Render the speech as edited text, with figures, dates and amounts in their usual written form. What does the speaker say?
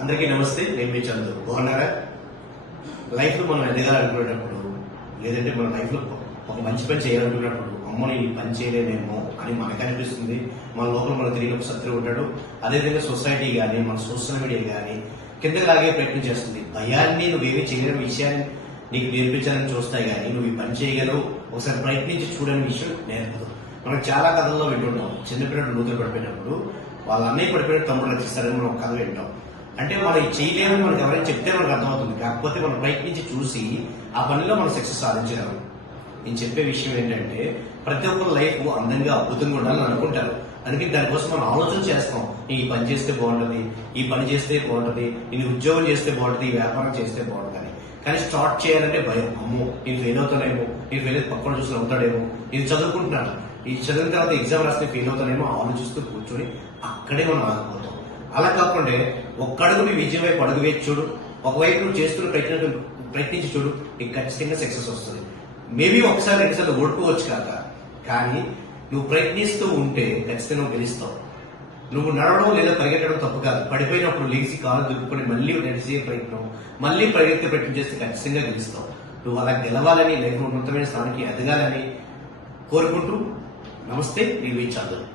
అందరికీ నమస్తే. నేను మీ చందు. బాగున్నారా? లైఫ్ లో మనం ఎదగాలనుకునేటప్పుడు, లేదంటే మన లైఫ్ లో ఒక మంచి పని చేయాలనుకున్నప్పుడు, అమ్మ నేను ఈ పని చేయలేనేమో అని మనకు అనిపిస్తుంది. మన లోపల మనకు తెలియని ఒక శత్రువు ఉంటాడు. అదేవిధంగా సొసైటీ కానీ, మన సోషల్ మీడియా కానీ కిందకి లాగే ప్రయత్నం చేస్తుంది. భయాన్ని నువ్వేమీ చేయలేని విషయాన్ని నీకు నేర్పించాలని చూస్తాయి కానీ నువ్వు ఈ పని చేయగలవు, ఒకసారి ప్రయత్నించి చూడని విషయం నేర్పదు. మనం చాలా కథల్లో వింటుంటాం. చిన్నపిల్లలు నూతులు పడిపోయినప్పుడు వాళ్ళ అన్నయ్య పడిపోయిన తమ్ముడు రచిస్తారని మనం ఒక కథ వింటాం. అంటే మనం చేయలేమని మనకు ఎవరైనా చెప్తే మనకు అర్థమవుతుంది. కాకపోతే మనం ప్రయత్నించి చూసి ఆ పనిలో మనం సక్సెస్ సాధించగలం. నేను చెప్పే విషయం ఏంటంటే, ప్రతి ఒక్కరు లైఫ్ అందంగా అద్భుతంగా ఉండాలని అనుకుంటారు. అందుకే దానికోసం మనం ఆలోచన చేస్తాం. ఈ పని చేస్తే బాగుంటుంది, ఈ పని చేస్తే బాగుంటుంది, నేను ఉద్యోగం చేస్తే బాగుంటుంది, ఈ వ్యాపారం చేస్తే బాగుంటుంది. కానీ స్టార్ట్ చేయాలంటే భయం. అమ్మో నేను ఫెయిల్ అవుతానేమో, నేను ఫెయిల్ అయితే పక్కన చూసి అవుతాడేమో, నేను చదువుకుంటున్నాను, ఈ చదివిన తర్వాత ఎగ్జామ్ రాస్తే ఫెయిల్ అవుతానేమో ఆలోచిస్తూ కూర్చొని అక్కడే మనం ఆగిపోతాం. అలా కాకుండా ఒక్కడుగు నీ విజయం వైపు అడుగు వేసి చూడు. ఒకవైపు నువ్వు చేస్తున్న ప్రయత్నించి చూడు, నీకు ఖచ్చితంగా సక్సెస్ వస్తుంది. మేబీ ఒకసారి రెండుసార్లు ఓడిపోవచ్చు కాక, కానీ నువ్వు ప్రయత్నిస్తూ ఉంటే ఖచ్చితంగా గెలుస్తావు. నువ్వు నడవడం లేదా పరిగెట్టడం తప్పు కాదు. పడిపోయినప్పుడు లేచి కాలు దుక్కుని మళ్ళీ నడిచే ప్రయత్నం, మళ్ళీ పరిగెత్తే ప్రయత్నం చేస్తే ఖచ్చితంగా గెలుస్తావు. నువ్వు అలా గెలవాలని, లైఫ్ ఉన్నతమైన స్థానానికి ఎదగాలని కోరుకుంటూ నమస్తే. నీ చదువు.